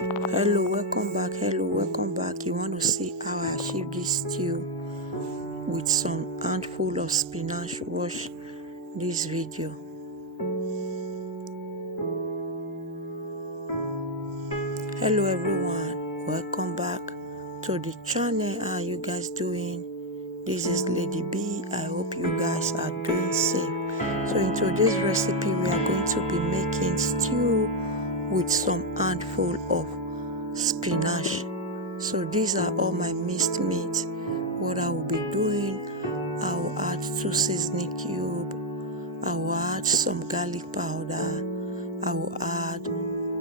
Hello, welcome back. You want to see how I achieve this stew with some handful of spinach? Watch this video. Hello everyone, welcome back to the channel. How are you guys doing? This is Lady B. I hope you guys are doing safe. So in today's recipe we are going to be making stew with some handful of spinach. So these are all my minced meat. What I will be doing, I will add 2 seasoning cubes, I will add some garlic powder, I will add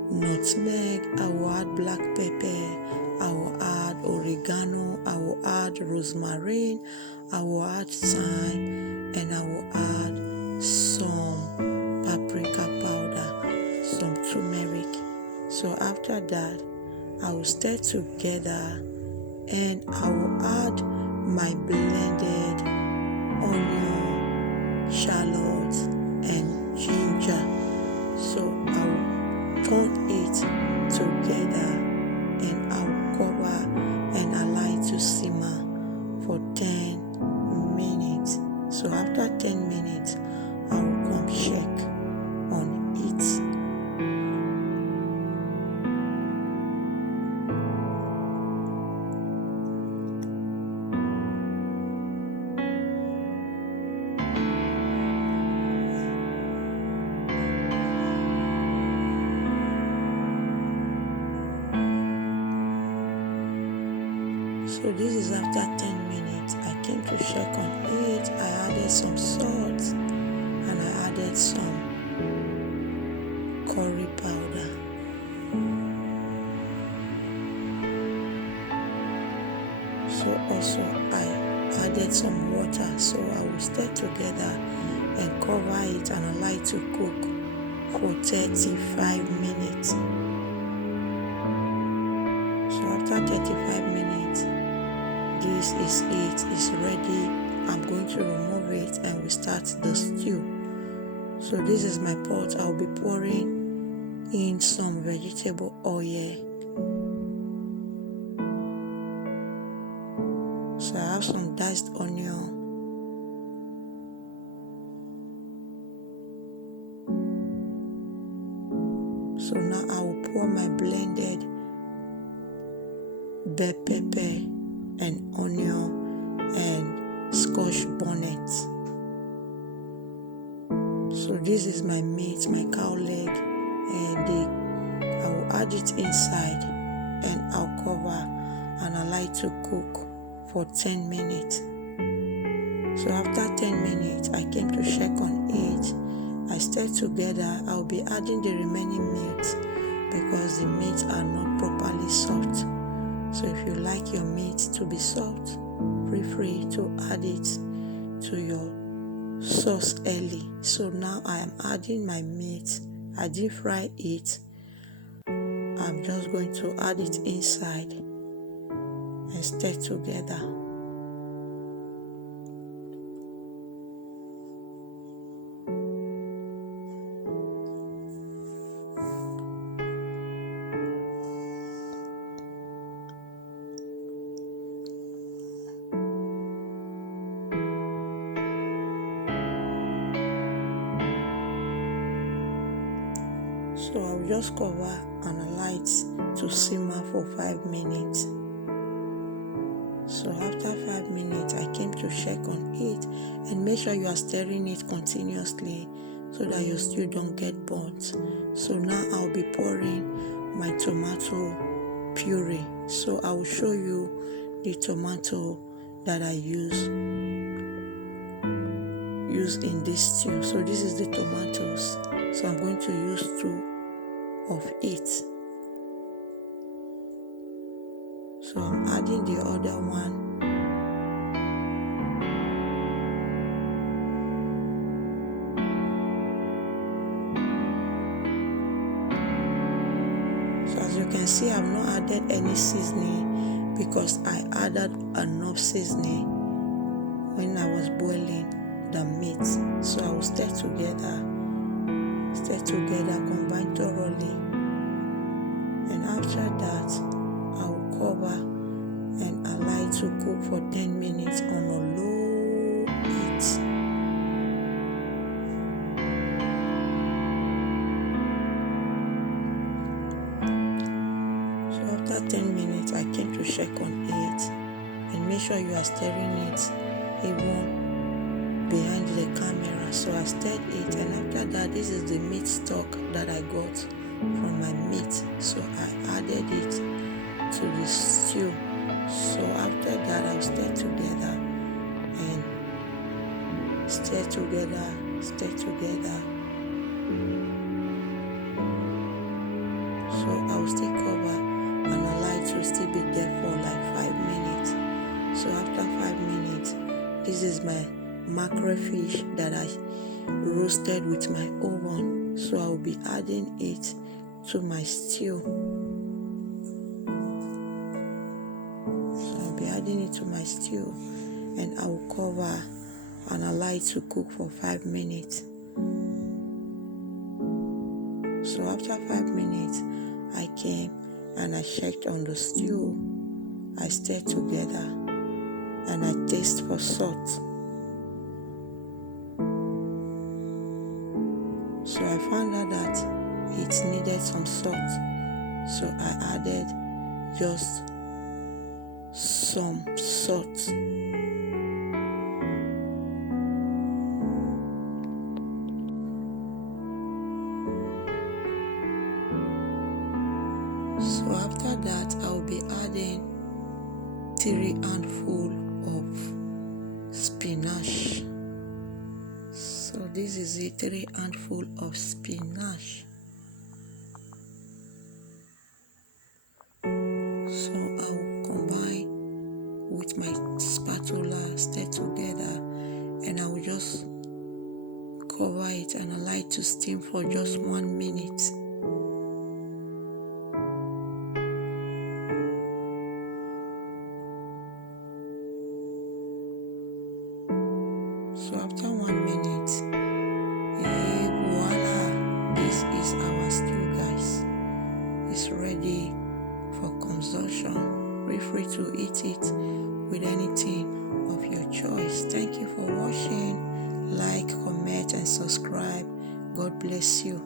nutmeg, I will add black pepper, I will add oregano, I will add rosemarine, I will add thyme, and I will add some paprika powder, some turmeric. So after that, I will stir together and I will add my blended onion, shallots, and ginger. So I will turn it together and I will cover and allow it to simmer for 10 minutes. So after 10 minutes, I will come check on it. So this is after 10 minutes. I came to check on it. I added some salt and I added some curry powder. So also I added some water. So I will stir together and cover it and allow it to cook for 35 minutes. So after 35 minutes, this is it, it's ready. I'm going to remove it and we start the stew. So this is my pot. I'll be pouring in some vegetable oil. So I have some diced onion. So now I will pour my blended bell pepper and onion and scotch bonnet. So this is my meat, my cow leg, and I will add it inside and I'll cover and allow it to cook for 10 minutes. So after 10 minutes, I came to check on it. I stirred together. I'll be adding the remaining meat because the meat are not properly soft. So if you like your meat to be soft, feel free to add it to your sauce early. So now I am adding my meat. I did fry it. I'm just going to add it inside and stir together. So I'll just cover and allow it to simmer for 5 minutes. So after 5 minutes, I came to check on it and make sure you are stirring it continuously so that your stew don't get burnt. So now I'll be pouring my tomato puree. So I will show you the tomato that I use in this stew. So this is the tomatoes. So I'm going to use 2 of it. So I'm adding the other one. So as you can see, I've not added any seasoning because I added enough seasoning when I was boiling the meat. So I will stir together, combine thoroughly, and after after 10 minutes I came to check on it, and make sure you are stirring it even behind the camera. So I stirred it, and after that, this is the meat stock that I got from my meat, so I added it to the stew. So after that, I'll stir together and stir together. So I'll still cover and allow it to still be there for like 5 minutes. So after 5 minutes, this is my mackerel fish that I roasted with my oven. So I'll be adding it to my stew. And I will cover and allow it to cook for 5 minutes. So after 5 minutes, I came and I checked on the stew. I stirred together and I taste for salt. So I found out that it needed some salt. So I added just some salt. So after that, I'll be adding 3 handfuls of spinach. So this is a 3 handful of spinach. So I'll combine with my spatula, stir together, and I will just cover it and allow it to steam for just 1 minute. So after 1 minute, voila, this is our stew, guys. It's ready for consumption. Feel free to eat it with anything of your choice. Thank you for watching. Like, comment, and subscribe. God bless you.